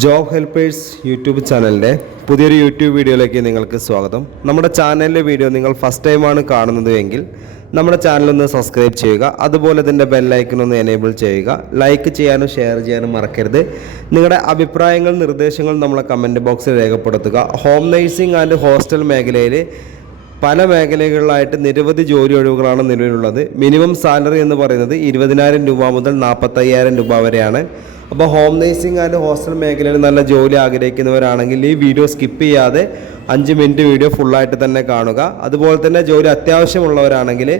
Job helpers YouTube ചാനലിൻ്റെ പുതിയൊരു YouTube വീഡിയോയിലേക്ക് നിങ്ങൾക്ക് സ്വാഗതം. നമ്മുടെ ചാനലിലെ വീഡിയോ നിങ്ങൾ ഫസ്റ്റ് ടൈമാണ് കാണുന്നത് എങ്കിൽ നമ്മുടെ ചാനലൊന്ന് സബ്സ്ക്രൈബ് ചെയ്യുക. അതുപോലെ തന്നെ ബെല്ലൈക്കനൊന്ന് എനേബിൾ ചെയ്യുക. ലൈക്ക് ചെയ്യാനും ഷെയർ ചെയ്യാനും മറക്കരുത്. നിങ്ങളുടെ അഭിപ്രായങ്ങൾ നിർദ്ദേശങ്ങൾ നമ്മളെ കമൻറ്റ് ബോക്സിൽ രേഖപ്പെടുത്തുക. ഹോം നഴ്സിംഗ് ആൻഡ് ഹോസ്റ്റൽ മേഖലയിൽ പല മേഖലകളിലായിട്ട് നിരവധി ജോലി ഒഴിവുകളാണ് നിലവിലുള്ളത്. മിനിമം സാലറി എന്ന് പറയുന്നത് 20,000 രൂപ മുതൽ 45,000 രൂപ വരെയാണ്. അപ്പോൾ ഹോം നഴ്സിംഗ് ആൻഡ് ഹോസ്റ്റൽ മേഖലയിൽ നല്ല ജോലി ആഗ്രഹിക്കുന്നവരാണെങ്കിൽ ഈ വീഡിയോ സ്കിപ്പ് ചെയ്യാതെ 5 മിനിറ്റ് വീഡിയോ ഫുള്ളായിട്ട് തന്നെ കാണുക. അതുപോലെ തന്നെ ജോലി അത്യാവശ്യമുള്ളവരാണെങ്കിൽ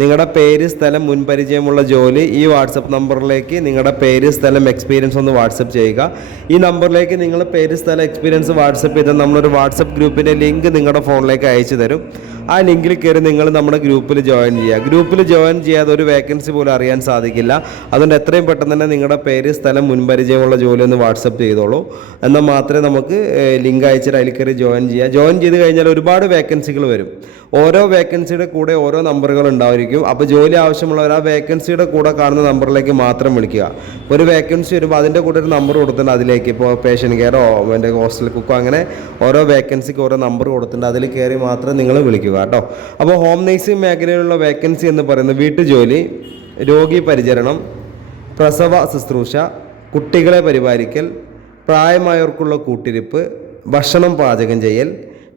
നിങ്ങളുടെ പേര്, സ്ഥലം, മുൻപരിചയമുള്ള ജോലി ഈ വാട്സപ്പ് നമ്പറിലേക്ക് നിങ്ങളുടെ പേര്, സ്ഥലം, എക്സ്പീരിയൻസ് ഒന്ന് വാട്സപ്പ് ചെയ്യുക. ഈ നമ്പറിലേക്ക് നിങ്ങൾ പേര്, സ്ഥലം, എക്സ്പീരിയൻസ് വാട്സപ്പ് ചെയ്താൽ നമ്മളൊരു വാട്സപ്പ് ഗ്രൂപ്പിൻ്റെ ലിങ്ക് നിങ്ങളുടെ ഫോണിലേക്ക് അയച്ചു തരും. ആ ലിങ്കിൽ കയറി നിങ്ങൾ നമ്മുടെ ഗ്രൂപ്പിൽ ജോയിൻ ചെയ്യുക. ഗ്രൂപ്പിൽ ജോയിൻ ചെയ്യാതെ ഒരു വേക്കൻസി പോലും അറിയാൻ സാധിക്കില്ല. അതുകൊണ്ട് എത്രയും പെട്ടെന്ന് തന്നെ നിങ്ങളുടെ പേര്, സ്ഥലം, മുൻപരിചയമുള്ള ജോലി ഒന്ന് വാട്സപ്പ് ചെയ്തോളൂ. എന്നാൽ മാത്രമേ നമുക്ക് ലിങ്ക് അയച്ചിട്ട് അതിൽ കയറി ജോയിൻ ചെയ്യുക. ജോയിൻ ചെയ്ത് കഴിഞ്ഞാൽ ഒരുപാട് വേക്കൻസികൾ വരും. ഓരോ വേക്കൻസിയുടെ കൂടെ ഓരോ നമ്പറുകൾ ഉണ്ടായിരിക്കും. അപ്പോൾ ജോലി ആവശ്യമുള്ളവർ ആ വേക്കൻസിയുടെ കൂടെ കാണുന്ന നമ്പറിലേക്ക് മാത്രം വിളിക്കുക. ഒരു വേക്കൻസി വരുമ്പോൾ അതിൻ്റെ കൂടെ ഒരു നമ്പർ കൊടുത്തിട്ടുണ്ട്. അതിലേക്ക് ഇപ്പോൾ പേഷ്യൻ്റ് കെയറോ എൻ്റെ ഹോസ്റ്റൽ കുക്കോ അങ്ങനെ ഓരോ വേക്കൻസിക്ക് ഓരോ നമ്പർ കൊടുത്തിട്ടുണ്ട്. അതിൽ കയറി മാത്രം നിങ്ങൾ വിളിക്കുക കേട്ടോ. അപ്പോൾ ഹോം നഴ്സിംഗ് മേഖലയിലുള്ള വേക്കൻസി എന്ന് പറയുന്നത് വീട്ടുജോലി, രോഗി പരിചരണം, പ്രസവ ശുശ്രൂഷ, കുട്ടികളെ പരിപാലിക്കൽ, പ്രായമായവർക്കുള്ള കൂട്ടിരിപ്പ്, ഭക്ഷണം പാചകം ചെയ്യൽ,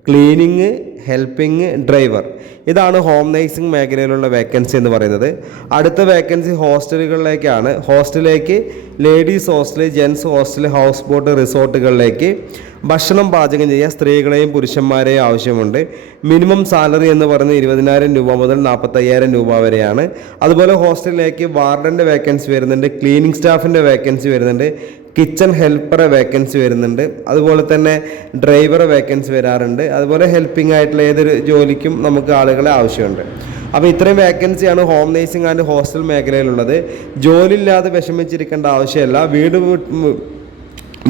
ക്ലീനിങ്, ഹെൽപ്പിംഗ്, ഡ്രൈവർ. ഇതാണ് ഹോം നഴ്സിംഗ് മേഖലയിലുള്ള വേക്കൻസി എന്ന് പറയുന്നത്. അടുത്ത വേക്കൻസി ഹോസ്റ്റലുകളിലേക്കാണ്. ഹോസ്റ്റലിലേക്ക് ladies hostel, gents hostel, houseboat, റിസോർട്ടുകളിലേക്ക് ഭക്ഷണം പാചകം ചെയ്യാൻ സ്ത്രീകളെയും പുരുഷന്മാരെയും ആവശ്യമുണ്ട്. മിനിമം സാലറി എന്ന് പറയുന്നത് 20,000 രൂപ മുതൽ 45,000 രൂപ വരെയാണ്. അതുപോലെ ഹോസ്റ്റലിലേക്ക് വാർഡൻ്റെ വേക്കൻസി വരുന്നുണ്ട്, ക്ലീനിങ് സ്റ്റാഫിൻ്റെ വേക്കൻസി വരുന്നുണ്ട്, കിച്ചൺ ഹെൽപ്പറെ വേക്കൻസി വരുന്നുണ്ട്, അതുപോലെ തന്നെ ഡ്രൈവറെ വേക്കൻസി വരാറുണ്ട്. അതുപോലെ ഹെൽപ്പിംഗ് ആയിട്ടുള്ള ഏതൊരു ജോലിക്കും നമുക്ക് ആളുകളെ ആവശ്യമുണ്ട്. അപ്പോൾ ഇത്രയും വേക്കൻസിയാണ് ഹോം നഴ്സിംഗ് ആൻഡ് ഹോസ്റ്റൽ മേഖലയിലുള്ളത്. ജോലിയില്ലാതെ വിഷമിച്ചിരിക്കേണ്ട ആവശ്യമില്ല.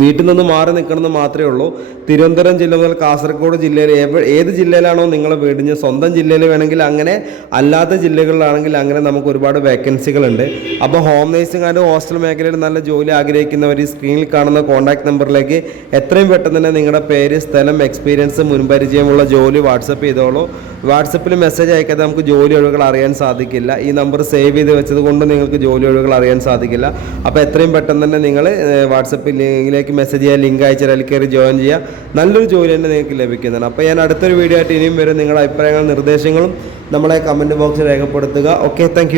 വീട്ടിൽ നിന്ന് മാറി നിൽക്കണമെന്ന് മാത്രമേ ഉള്ളൂ. തിരുവനന്തപുരം ജില്ല മുതൽ കാസർഗോഡ് ജില്ലയിൽ ഏത് ജില്ലയിലാണോ നിങ്ങൾ വീടിന് സ്വന്തം ജില്ലയിൽ വേണമെങ്കിൽ അങ്ങനെ, അല്ലാത്ത ജില്ലകളിലാണെങ്കിൽ അങ്ങനെ നമുക്ക് ഒരുപാട് വേക്കൻസികളുണ്ട്. അപ്പോൾ ഹോം നഴ്സിംഗ് ആൻഡ് ഹോസ്റ്റൽ മേഖലയിൽ നല്ല ജോലി ആഗ്രഹിക്കുന്നവർ ഈ സ്ക്രീനിൽ കാണുന്ന കോൺടാക്ട് നമ്പറിലേക്ക് എത്രയും പെട്ടെന്ന് തന്നെ നിങ്ങളുടെ പേര്, സ്ഥലം, എക്സ്പീരിയൻസ്, മുൻപരിചയമുള്ള ജോലി വാട്സപ്പ് ചെയ്തോളൂ. വാട്സപ്പിൽ മെസ്സേജ് അയക്കാതെ നമുക്ക് ജോലി ഒഴിവുകൾ അറിയാൻ സാധിക്കില്ല. ഈ നമ്പർ സേവ് ചെയ്ത് വെച്ചത് കൊണ്ട് നിങ്ങൾക്ക് ജോലി ഒഴിവുകൾ അറിയാൻ സാധിക്കില്ല. അപ്പോൾ എത്രയും പെട്ടെന്ന് തന്നെ നിങ്ങൾ വാട്സപ്പിൽ ലിങ്കിലേക്ക് മെസ്സേജ് ചെയ്യുക, ലിങ്ക് അയച്ചാൽ അതിൽ കയറി ജോയിൻ ചെയ്യുക. നല്ലൊരു ജോലി തന്നെ നിങ്ങൾക്ക് ലഭിക്കുന്നതാണ്. അപ്പോൾ ഞാൻ അടുത്തൊരു വീഡിയോ ആയിട്ട് ഇനിയും വരും. നിങ്ങളുടെ അഭിപ്രായങ്ങളും നിർദ്ദേശങ്ങളും നമ്മളെ കമൻറ്റ് ബോക്സിൽ രേഖപ്പെടുത്തുക. Okay, thank